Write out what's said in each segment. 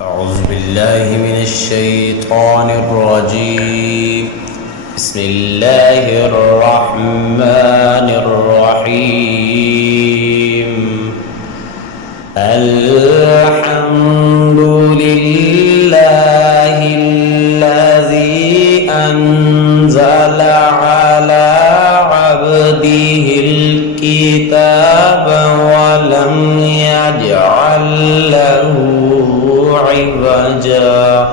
أعوذ بالله من الشيطان الرجيم. بسم الله الرحمن الرحيم. الحمد لله الذي أنزل على عبده الكتاب ولم يجعل له عوجا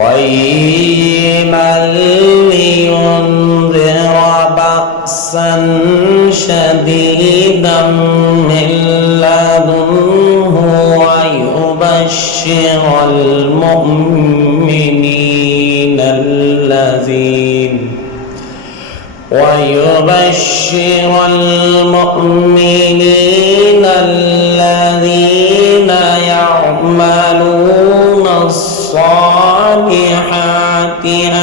قيما لينذر بأسا شديدا من لدنه ويبشر المؤمنين الذين يعملون الصالحات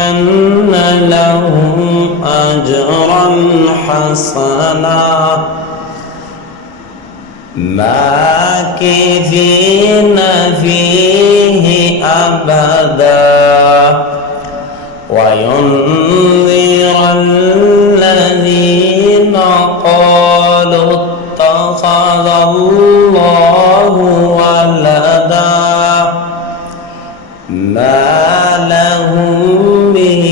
أن لهم أجرا حسنا ماكثين فيه أبدا وينذر الذين قالوا اتخذ الله ولدا ما لهم به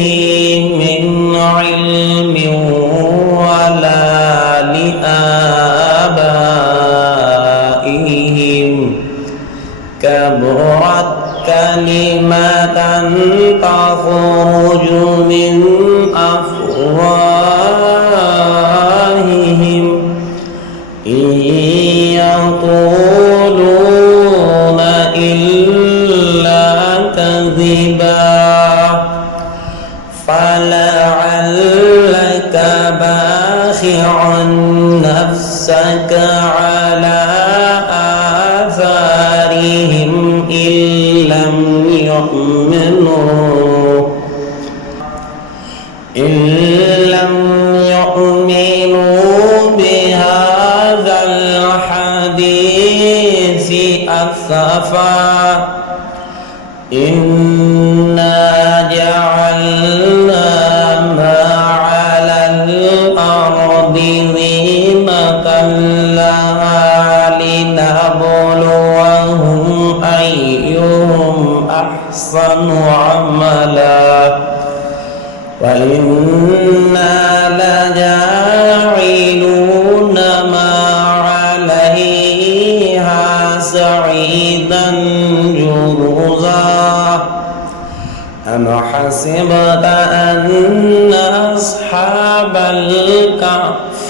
من علم ولا لآبائهم كبرت كلمة تخرج من أفواههم إن يقولون إلا كذبا فلعلك باخع نفسك على آثارهم إن لم يؤمنوا بهذا الحديث أسفا إنا جعلنا ما على الأرض زينة لها لنبلوهم أيهم أحسن عملا وإنا لجاعلون ما عليها صعيدا جرزا أم حسبت أن أصحاب الكهف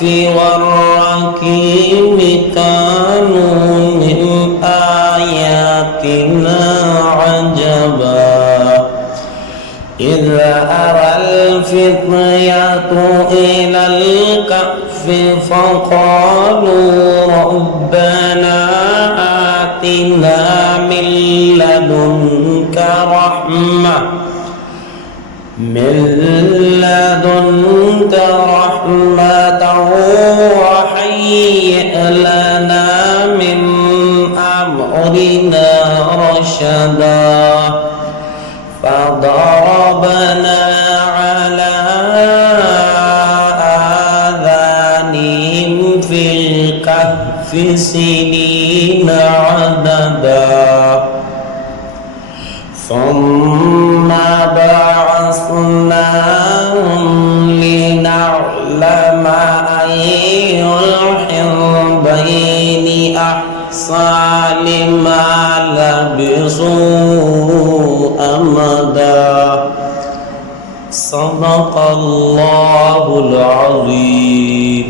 والرقيم كانوا من آياتنا عجبا إذ أوى الفتية إلى الكهف فقالوا ربنا آتنا من لدنك رحمة وهيئ لنا من أمرنا رشدا فضربنا على آذانهم في الكهف سنين عددا ثم بعثناهم لنعلم أي الحزبين أحصى لما لبثوا أمدا صدق الله العظيم.